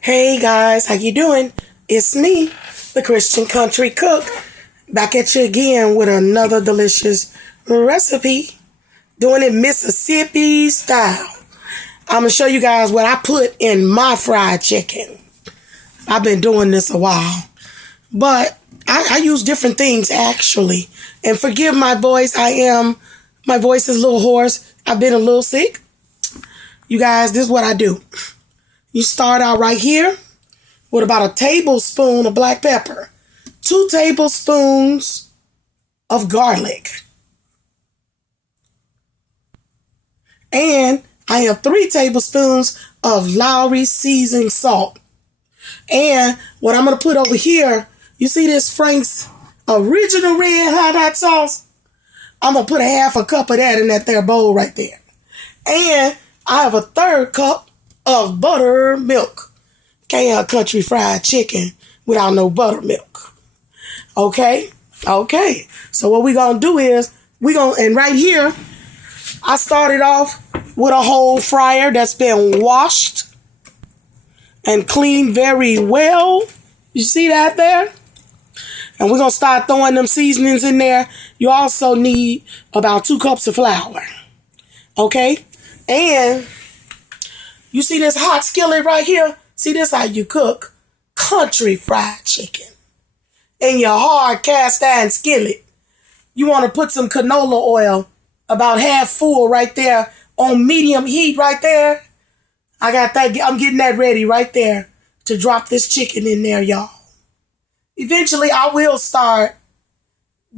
Hey guys, how you doing? It's me, the Christian Country Cook, back at you again with another delicious recipe, doing it Mississippi style. I'm gonna show you guys what I put in my fried chicken. I've been doing this a while, but I use different things actually. And forgive my voice, my voice is a little hoarse. I've been a little sick. You guys, this is what I do. You start out right here with about a tablespoon of black pepper, 2 tablespoons of garlic, and I have 3 tablespoons of Lowry seasoning salt. And what I'm going to put over here, you see this Frank's original red hot sauce? I'm going to put a cup of that in that there bowl right there. And I have a 1/3 cup of buttermilk. Can't have country fried chicken without no buttermilk. Okay? Okay. So what we're going to do is, and right here, I started off with a whole fryer that's been washed and cleaned very well. You see that there? And we're going to start throwing them seasonings in there. You also need about 2 cups of flour. Okay? And you see this hot skillet right here? See, this how you cook country fried chicken. In your hard cast iron skillet, you want to put some canola oil, about half full right there, on medium heat right there. I got that. I'm getting that ready right there to drop this chicken in there, y'all. Eventually, I will start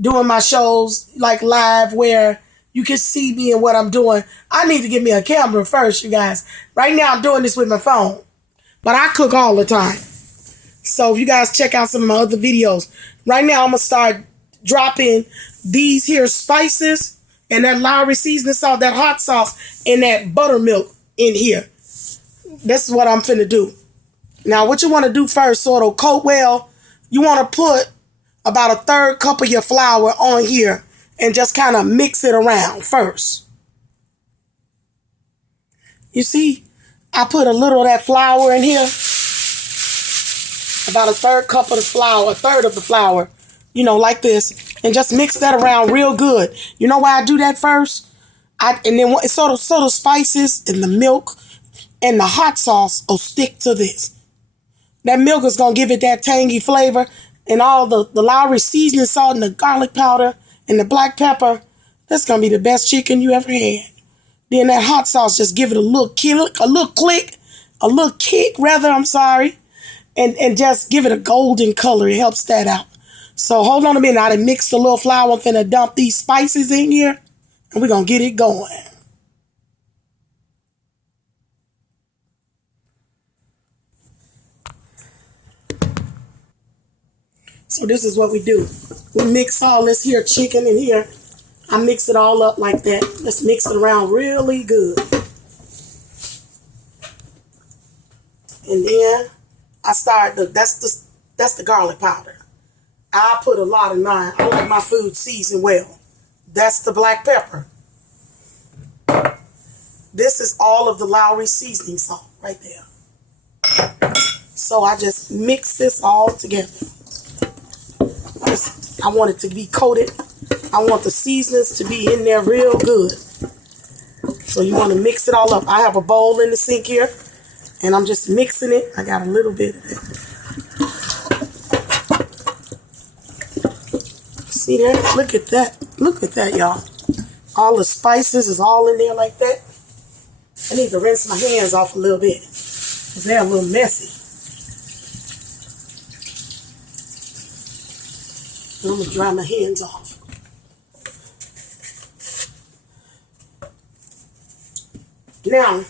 doing my shows like live where you can see me and what I'm doing. I need to get me a camera first, you guys. Right now, I'm doing this with my phone. But I cook all the time. So if you guys check out some of my other videos. Right now, I'm going to start dropping these here spices and that Lowry seasoning salt, that hot sauce, and that buttermilk in here. This is what I'm finna do. Now, what you want to do first, so it'll coat well, you want to put about a 1/3 cup of your flour on here and just kind of mix it around first. You see, I put a little of that flour in here. About a 1/3 cup of the flour, a 1/3 of the flour, like this. And just mix that around real good. You know why I do that first? And then so the spices and the milk and the hot sauce will stick to this. That milk is going to give it that tangy flavor, and all the Lowry seasoning salt and the garlic powder and the black pepper. That's going to be the best chicken you ever had. Then that hot sauce, just give it a little kick, and just give it a golden color. It helps that out. So hold on a minute. I done mixed a little flour. I'm finna dump these spices in here, and we're going to get it going. So this is what we do. We mix all this here chicken in here. I mix it all up like that. Let's mix it around really good. And then I start that's the garlic powder. I put a lot in mine. I like my food seasoned well. That's the black pepper. This is all of the Lowry seasoning salt right there. So I just mix this all together. I want it to be coated. I want the seasonings to be in there real good. So you want to mix it all up. I have a bowl in the sink here, and I'm just mixing it. I got a little bit of it. See that? Look at that. Look at that, y'all. All the spices is all in there like that. I need to rinse my hands off a little bit because they're a little messy. I'm going to dry my hands off. Now,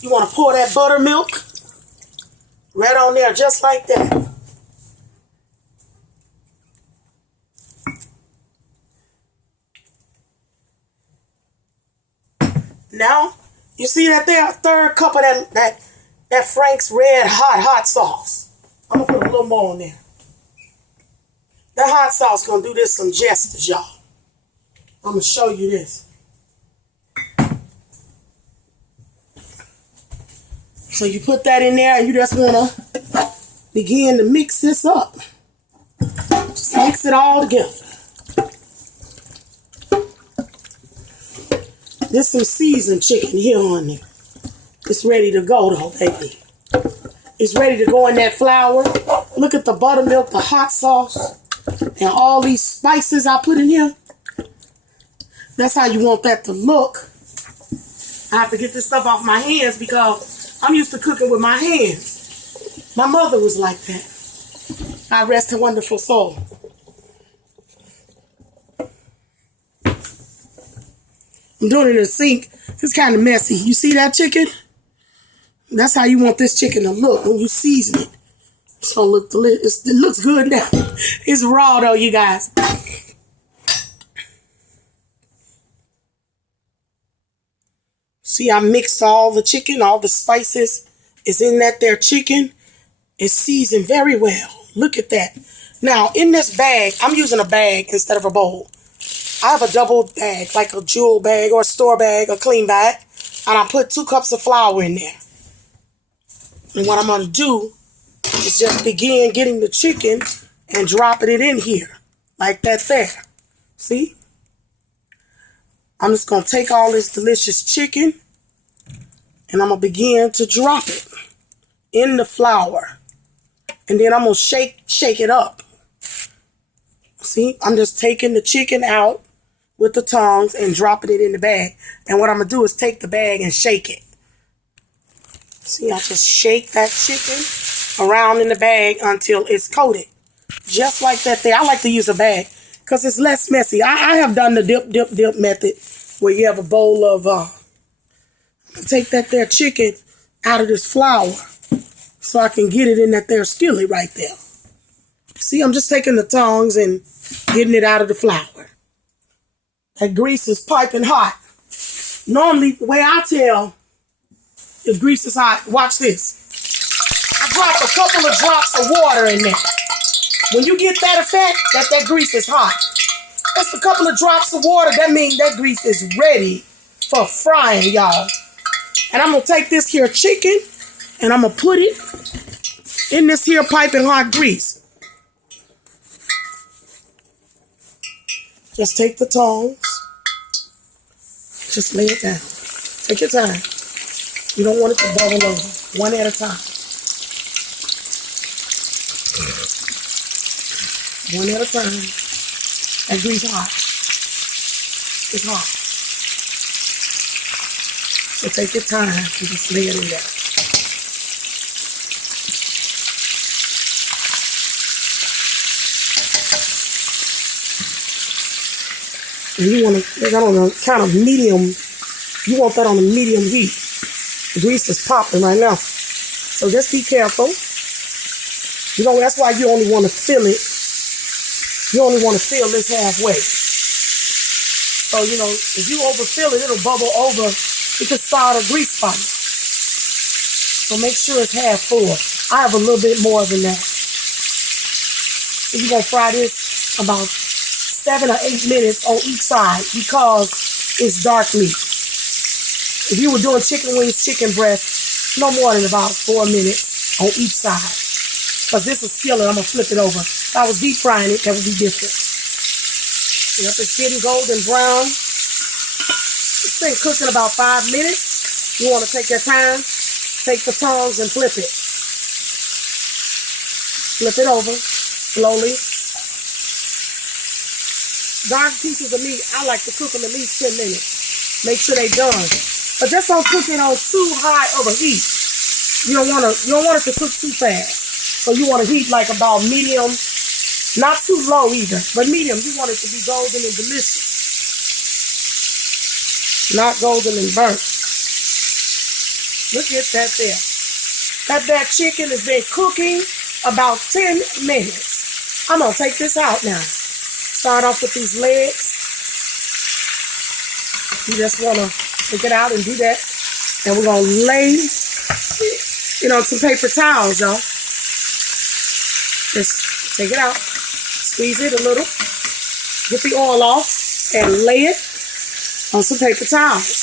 you want to pour that buttermilk right on there just like that. Now, you see that there? A 1/3 cup of that Frank's red hot sauce. I'm going to put a little more on there. That hot sauce going to do this some justice, y'all. I'm going to show you this. So you put that in there and you just want to begin to mix this up. Just mix it all together. There's some seasoned chicken here on there. It's ready to go though, baby. It's ready to go in that flour. Look at the buttermilk, the hot sauce, and all these spices I put in here. That's how you want that to look. I have to get this stuff off my hands because I'm used to cooking with my hands. My mother was like that. I rest her wonderful soul. I'm doing it in the sink. It's kind of messy. You see that chicken? That's how you want this chicken to look when you season it. It's gonna look delicious. It looks good now. It's raw though, you guys. See, I mixed all the chicken, all the spices is in that there chicken. It's seasoned very well. Look at that. Now, in this bag, I'm using a bag instead of a bowl. I have a double bag, like a jewel bag or a store bag, a clean bag. And I put 2 cups of flour in there. And what I'm going to do is just begin getting the chicken and dropping it in here. Like that there. See? I'm just going to take all this delicious chicken and I'm going to begin to drop it in the flour. And then I'm going to shake it up. See? I'm just taking the chicken out with the tongs and dropping it in the bag. And what I'm going to do is take the bag and shake it. See, I just shake that chicken around in the bag until it's coated. Just like that there. I like to use a bag because it's less messy. I have done the dip method where you have a bowl of, take that there chicken out of this flour so I can get it in that there skillet right there. See, I'm just taking the tongs and getting it out of the flour. That grease is piping hot. Normally, the way I tell if grease is hot, watch this. I drop a couple of drops of water in there. When you get that effect, that grease is hot. Just a couple of drops of water, that means that grease is ready for frying, y'all. And I'm going to take this here chicken and I'm going to put it in this here piping hot grease. Just take the tongs. Just lay it down. Take your time. You don't want it to bubble over. One at a time. One at a time. That grease is hot. It's hot. So take your time and just lay it in there. And you want to make that on a kind of medium. You want that on a medium heat. The grease is popping right now. So just be careful. You know, that's why you only want to fill it. You only want to fill this halfway. So, you know, if you overfill it, it'll bubble over. It could start a grease fire. So make sure it's half full. I have a little bit more than that. You're going to fry this about 7 or 8 minutes on each side because it's dark meat. If you were doing chicken wings, chicken breast, no more than about 4 minutes on each side. Because this is skillet, I'm going to flip it over. If I was deep frying it, that would be different. Yep, it's getting golden brown. It's been cooking about 5 minutes. You want to take your time, take the tongs and flip it. Flip it over slowly. Dark pieces of meat, I like to cook them at least 10 minutes. Make sure they're done. But just don't cook it on too high of a heat. You don't want it to cook too fast. So you want to heat like about medium, not too low either, but medium. You want it to be golden and delicious. Not golden and burnt. Look at that there. That chicken has been cooking about 10 minutes. I'm going to take this out now. Start off with these legs. You just want to take it out and do that. And we're going to lay, some paper towels, y'all. Just take it out. Squeeze it a little. Get the oil off and lay it on some paper towels.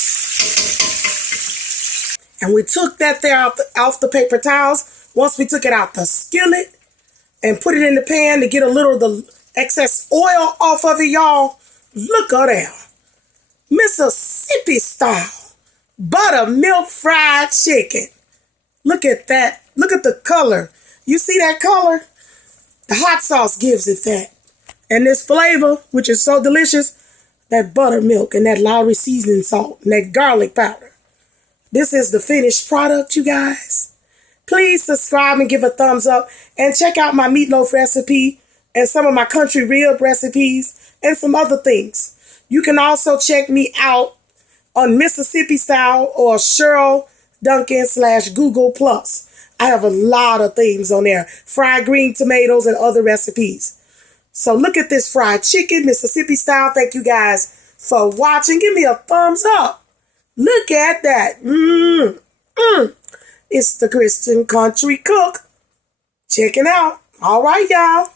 And we took that there off the paper towels. Once we took it out the skillet and put it in the pan to get a little of the excess oil off of it, y'all. Look at that. Mississippi style buttermilk fried chicken. Look at that. Look at the color. You see that color? The hot sauce gives it that. And this flavor, which is so delicious, that buttermilk and that Lowry seasoning salt and that garlic powder. This is the finished product, you guys. Please subscribe and give a thumbs up and check out my meatloaf recipe and some of my country rib recipes and some other things. You can also check me out on Mississippi Style or Cheryl Duncan / Google Plus. I have a lot of things on there. Fried green tomatoes and other recipes. So look at this fried chicken, Mississippi Style. Thank you guys for watching. Give me a thumbs up. Look at that. It's the Christian Country Cook. Check it out. All right, y'all.